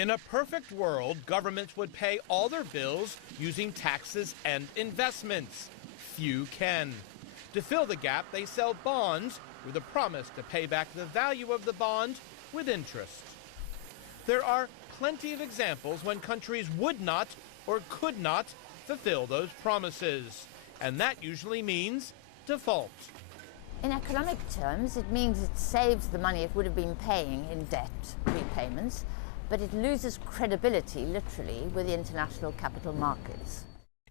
In a perfect world, governments would pay all their bills using taxes and investments. Few can. To fill the gap, they sell bonds with a promise to pay back the value of the bond with interest. There are plenty of examples when countries would not or could not fulfill those promises. And that usually means default. In economic terms, it means it saves the money it would have been paying in debt repayments, but it loses credibility, literally, with the international capital markets.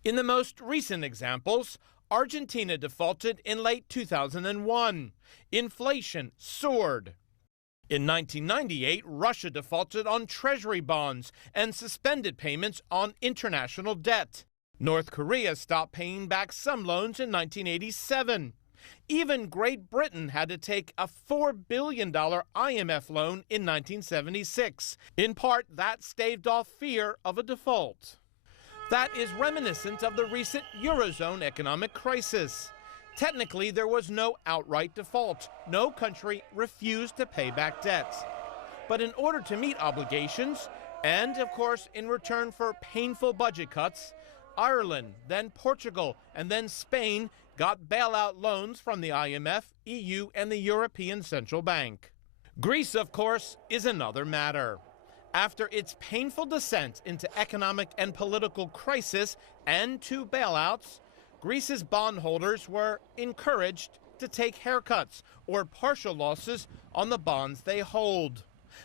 In the most recent examples, Argentina defaulted in late 2001. Inflation soared. In 1998, Russia defaulted on treasury bonds and suspended payments on international debt. North Korea stopped paying back some loans in 1987. Even Great Britain had to take a $4 billion IMF loan in 1976. In part, that staved off fear of a default. That is reminiscent of the recent Eurozone economic crisis. Technically, there was no outright default. No country refused to pay back debts. But in order to meet obligations, and of course in return for painful budget cuts, Ireland, then Portugal, and then Spain got bailout loans from the IMF, EU, and the European Central Bank. Greece, of course, is another matter. After its painful descent into economic and political crisis and two bailouts, Greece's bondholders were encouraged to take haircuts or partial losses on the bonds they hold.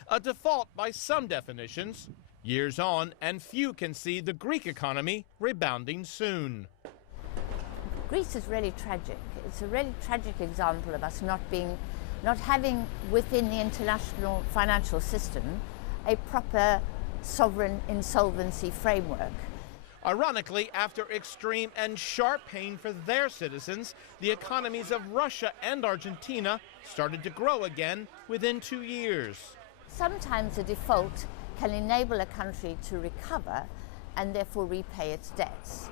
A default by some definitions. Years on, and few can see the Greek economy rebounding soon. Greece is really tragic. It's a really tragic example of us not having within the international financial system a proper sovereign insolvency framework. Ironically, after extreme and sharp pain for their citizens, the economies of Russia and Argentina started to grow again within 2 years. Sometimes a default can enable a country to recover and therefore repay its debts.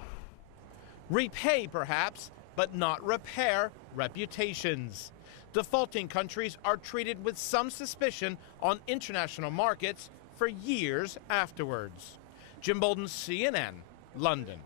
Repay, perhaps, but not repair reputations. Defaulting countries are treated with some suspicion on international markets for years afterwards. Jim Bolden, CNN, London.